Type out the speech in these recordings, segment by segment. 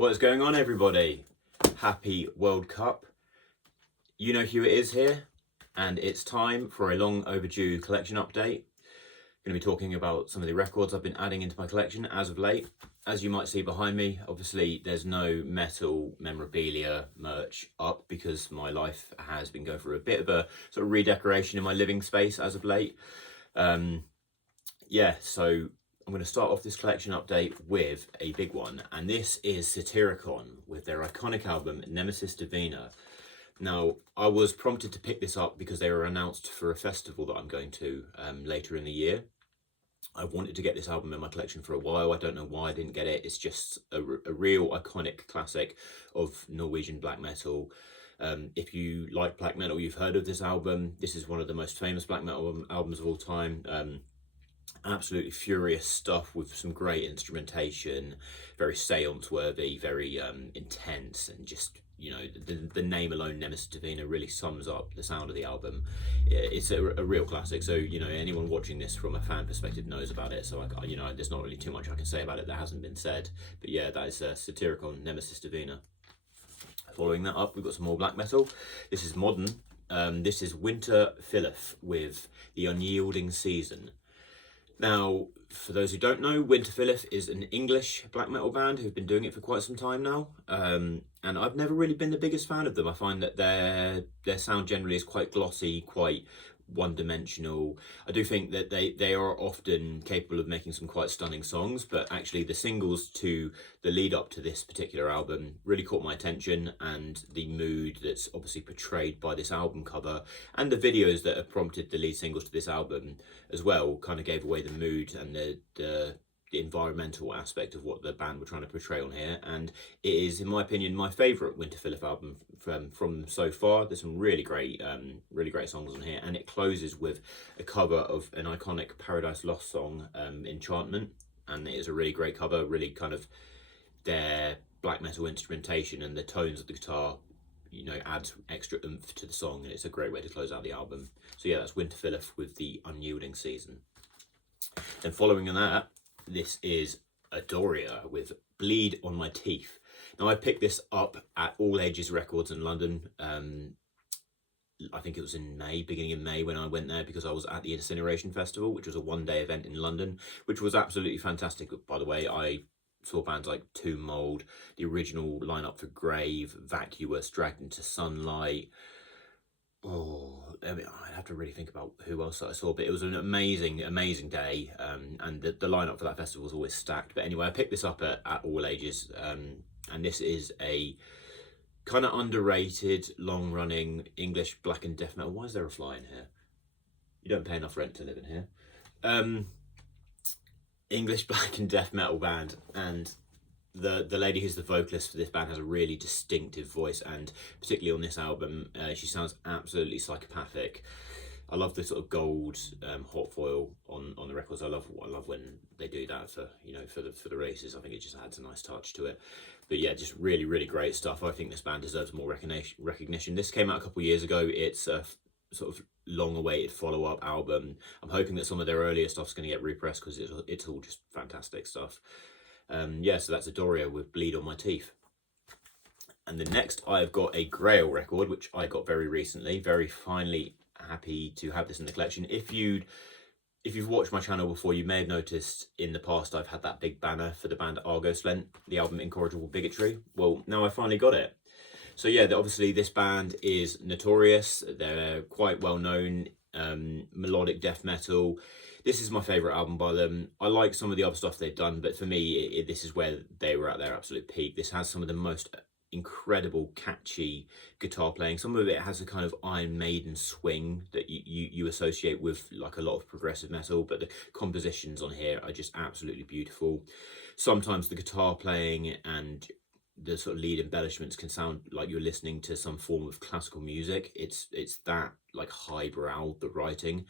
What is going on, everybody? Happy World Cup. You know who it is here, and it's time for a long overdue collection update. I'm going to be talking about some of the records I've been adding into my collection as of late. As you might see behind me, obviously there's no metal memorabilia merch up because my life has been going through a bit of a sort of redecoration in my living space as of late. So I'm going to start off this collection update with a big one, and this is Satyricon with their iconic album Nemesis, Divina. Now, I was prompted to pick this up because they were announced for a festival that I'm going to later in the year. I wanted to get this album in my collection for a while. I don't know why I didn't get it. It's just a real iconic classic of Norwegian black metal. If you like black metal, you've heard of this album. This is one of the most famous black metal albums of all time. Absolutely furious stuff with some great instrumentation, very seance worthy, very intense, and just, you know, the name alone, Nemesis Divina, really sums up the sound of the album. It's a real classic, so, you know, anyone watching this from a fan perspective knows about it, so you know, there's not really too much I can say about it that hasn't been said. But yeah, that is Satyricon, Nemesis Divina. Following that up, we've got some more black metal. This is modern. This is Winterfylleth with the Unyielding Season. Now, for those who don't know, Winterfylleth is an English black metal band who've been doing it for quite some time now. And I've never really been the biggest fan of them. I find that their sound generally is quite glossy, quite one-dimensional. I do think that they are often capable of making some quite stunning songs, but actually the singles to the lead up to this particular album really caught my attention, and the mood that's obviously portrayed by this album cover and the videos that have prompted the lead singles to this album as well kind of gave away the mood and the environmental aspect of what the band were trying to portray on here. And it is, in my opinion, my favourite Winterfylleth album from so far. There's some really great songs on here, and it closes with a cover of an iconic Paradise Lost song, Enchantment, and it is a really great cover, really kind of their black metal instrumentation and the tones of the guitar, you know, adds extra oomph to the song, and it's a great way to close out the album. So yeah, that's Winterfylleth with the Unyielding Season. Then following on that, this is Adorior with Bleed on My Teeth. Now, I picked this up at All Ages Records in London. I think it was in May, beginning of May, when I went there because I was at the Incineration Festival, which was a one-day event in London, which was absolutely fantastic. By the way, I saw bands like Tomb Mold, the original lineup for Grave, Vacuous, Dragged Into Sunlight. I mean, I'd have to really think about who else I saw, but it was an amazing day, and the lineup for that festival was always stacked. But anyway, I picked this up at All Ages, and this is a kind of underrated, long-running English black and death metal. Why is there a fly in here? You don't pay enough rent to live in here. English black and death metal band, and the lady who's the vocalist for this band has a really distinctive voice, and particularly on this album, she sounds absolutely psychopathic. I love the sort of gold hot foil on the records. I love when they do that for, you know, for the races. I think it just adds a nice touch to it. But yeah, just really great stuff. I think this band deserves more recognition. This came out a couple of years ago. It's a sort of long-awaited follow-up album. I'm hoping that some of their earlier stuff's going to get repressed because it's all just fantastic stuff. So that's Adorior with Bleed on My Teeth. And the next, I've got a Grail record, which I got very recently. Very finally happy to have this in the collection. If you've watched my channel before, you may have noticed in the past I've had that big banner for the band Arghoslent, the album Incorrigible, Bigotry. Well, now I finally got it. So yeah, obviously this band is notorious. They're quite well known, melodic death metal. This is my favourite album by them. I like some of the other stuff they've done, but for me, this is where they were at their absolute peak. This has some of the most incredible, catchy guitar playing. Some of it has a kind of Iron Maiden swing that you associate with like a lot of progressive metal, but the compositions on here are just absolutely beautiful. Sometimes the guitar playing and the sort of lead embellishments can sound like you're listening to some form of classical music. It's that like highbrow, the writing.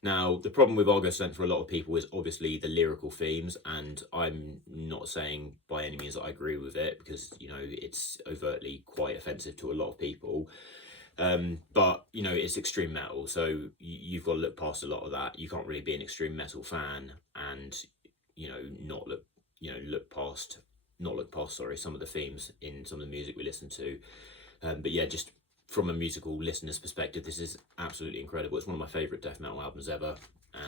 Now, the problem with Arghoslent for a lot of people is obviously the lyrical themes, and I'm not saying by any means that I agree with it, because, you know, it's overtly quite offensive to a lot of people. But, you know, it's extreme metal, so you've got to look past a lot of that. You can't really be an extreme metal fan and, you know, not look past not look past, sorry, some of the themes in some of the music we listen to. But yeah, just from a musical listener's perspective, this is absolutely incredible. It's one of my favourite death metal albums ever.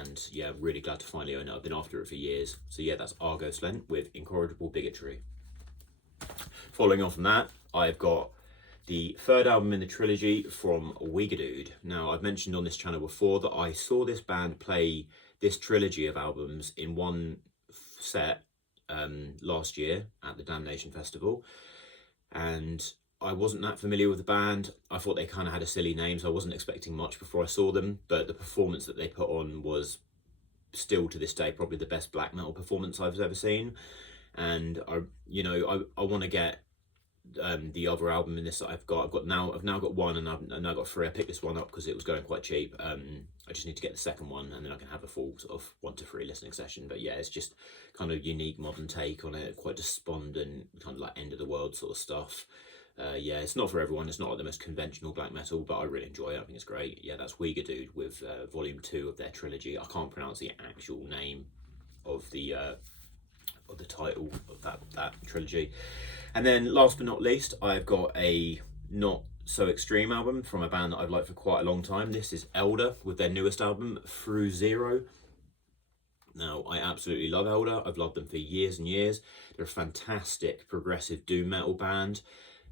And yeah, really glad to finally own it. I've been after it for years. So yeah, that's Arghoslent with Incorrigible Bigotry. Following on from that, I've got the third album in the trilogy from Wiegedood. Now, I've mentioned on this channel before that I saw this band play this trilogy of albums in one set last year at the Damnation Festival. And I wasn't that familiar with the band. I thought they kind of had a silly name, so I wasn't expecting much before I saw them. But the performance that they put on was still to this day probably the best black metal performance I've ever seen. And I want to get the other album in this that I've now got one, and I've now got three. I picked this one up because it was going quite cheap. I just need to get the second one, and then I can have a full sort of 1 to 3 listening session. But yeah, it's just kind of unique modern take on it, quite despondent, kind of like end of the world sort of stuff. Yeah, it's not for everyone. It's not like the most conventional black metal, but I really enjoy it. I think it's great. Yeah, that's Wiegedood with volume 2 of their trilogy. I can't pronounce the actual name of the title of that trilogy. And then last but not least, I've got a not so extreme album from a band that I've liked for quite a long time. This is Elder with their newest album, Through Zero. Now, I absolutely love Elder. I've loved them for years and years. They're a fantastic progressive doom metal band,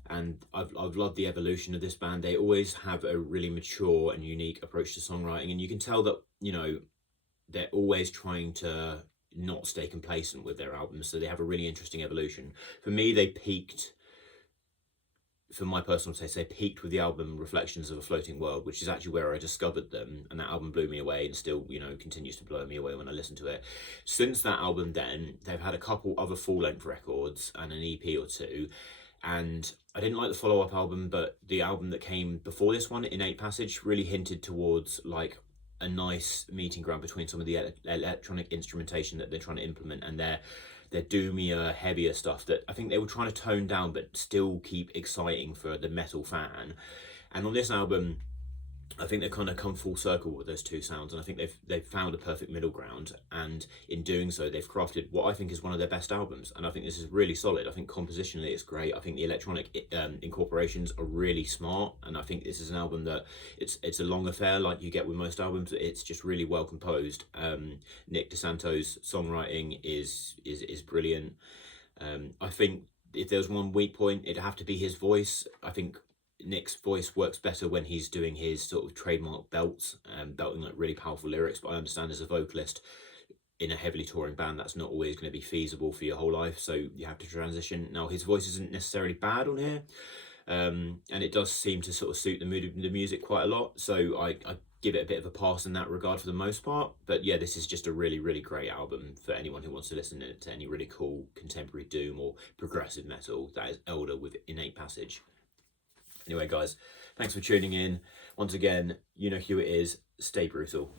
and I've loved the evolution of this band. They always have a really mature and unique approach to songwriting, and you can tell that, you know, they're always trying to not stay complacent with their albums, so they have a really interesting evolution. For me, they peaked, for my personal taste, they peaked with the album Reflections of a Floating World, which is actually where I discovered them, and that album blew me away and still, you know, continues to blow me away when I listen to it. Since that album then, they've had a couple other full-length records and an EP or two, and I didn't like the follow-up album, but the album that came before this one, Innate Passage, really hinted towards like a nice meeting ground between some of the electronic instrumentation that they're trying to implement and their doomier, heavier stuff that I think they were trying to tone down but still keep exciting for the metal fan. And on this album, I think they've kind of come full circle with those two sounds, and I think they've found a perfect middle ground, and in doing so they've crafted what I think is one of their best albums. And I think this is really solid. I think compositionally it's great. I think the electronic incorporations are really smart, and I think this is an album that it's a long affair like you get with most albums. It's just really well composed. Nick DeSanto's songwriting is brilliant. I think if there was one weak point, it'd have to be his voice. I think Nick's voice works better when he's doing his sort of trademark belts, belting like really powerful lyrics, but I understand as a vocalist in a heavily touring band that's not always going to be feasible for your whole life, so you have to transition. Now, his voice isn't necessarily bad on here, and it does seem to sort of suit the mood of the music quite a lot, so I give it a bit of a pass in that regard for the most part. But yeah, this is just a really, really great album for anyone who wants to listen to any really cool contemporary doom or progressive metal. That is Elder with Innate Passage. Anyway, guys, thanks for tuning in. Once again, you know who it is. Stay brutal.